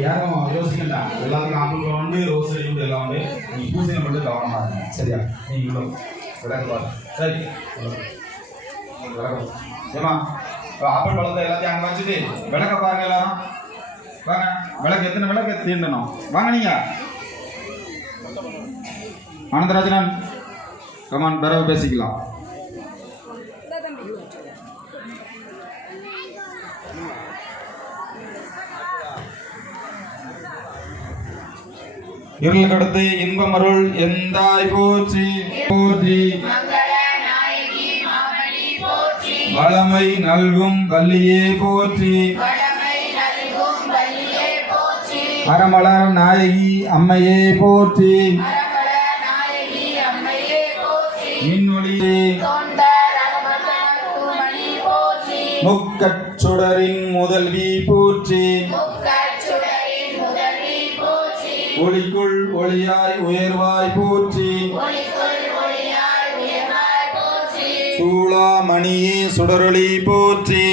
யாரும் யோசிக்கண்டா எல்லாத்துக்கும் ஆப்பிள் உண்டு ரோஸ் உண்டு எல்லாம் உண்டு நீ பூசணி மட்டும் கவனமா இருங்க சரியா நீ இவ்வளோ விளக்கு பாரு சரி விளக்கு ஏமா ஆப்பிள் பழத்தை எல்லாத்தையும் அங்கே வச்சுட்டு விளக்க பாருங்க எல்லாரும் வாங்க விளக்கு எத்தனை விளக்கு தீண்டணும் வாங்க நீங்க ஆனந்தராஜனன் கமான் பிறகு பேசிக்கலாம் இருள் கடத்து இன்பம் அருள் எந்தாய் போற்றி போற்றி வளமை நல்கும் வள்ளியே போற்றி அறமலர் நாயகி அம்மையே போற்றி மின்னொளியே முக்கச்சுடரின் முதல்வி போற்றி ஒளிக்குள் ஒளியாய் உயர்வாய் போற்றி சூளாமணியே சுடரொளி போற்றி